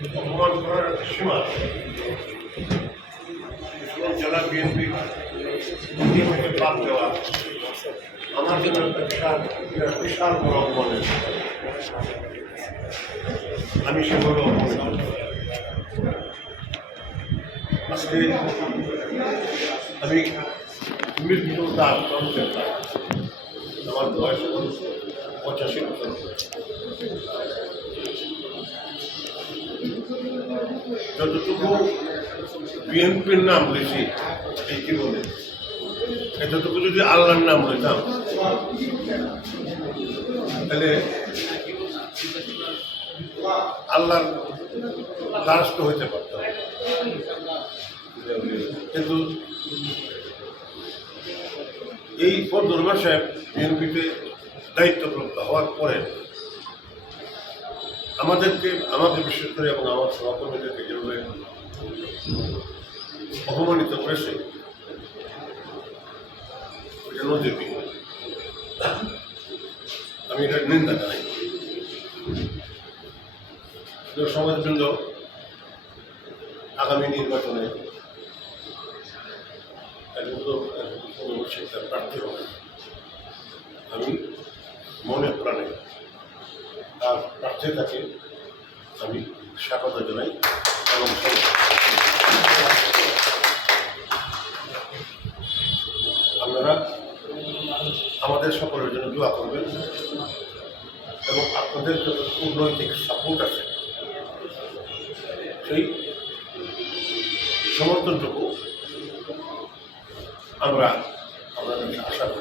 অপমান করার একটা সীমা আছে। জেলা বিএনপি থেকে বাদ দেওয়া আমার জন্য একটা বিশাল বড় অপমানের। আমি সেভাবে অপমান আজকে আমি মৃত্যু তার আমার বয়স 85 বছর। যতটুকু বিএনপির নাম লইছি এই জীবনে, যতটুকু যদি আল্লাহর নাম লইতাম তাহলে আল্লাহর দ্বারস্থ হইতে পারতাম। কিন্তু এই পর দরবার সাহেব বিএনপিতে দায়িত্বপ্রাপ্ত হওয়ার পরে আমাকে বিশেষ করে এবং আমার সহকর্মীদেরকে যেভাবে অপমানিত করেছে ওইটা নজিরবিহীন। আমি এটার নিন্দা জানাই। সমাজবৃন্দ আগামী নির্বাচনে প্রার্থী হবে। আমি মনে প্রাণে তার প্রার্থীতাকে আমি স্বাগত জানাই এবং আপনারা আমাদের সকলের জন্য দোয়া করবেন এবং আপনাদের যত কূটনৈতিক সাপোর্ট আছে সেই সমর্থনটুকু আমরা আপনাদের আশা করি।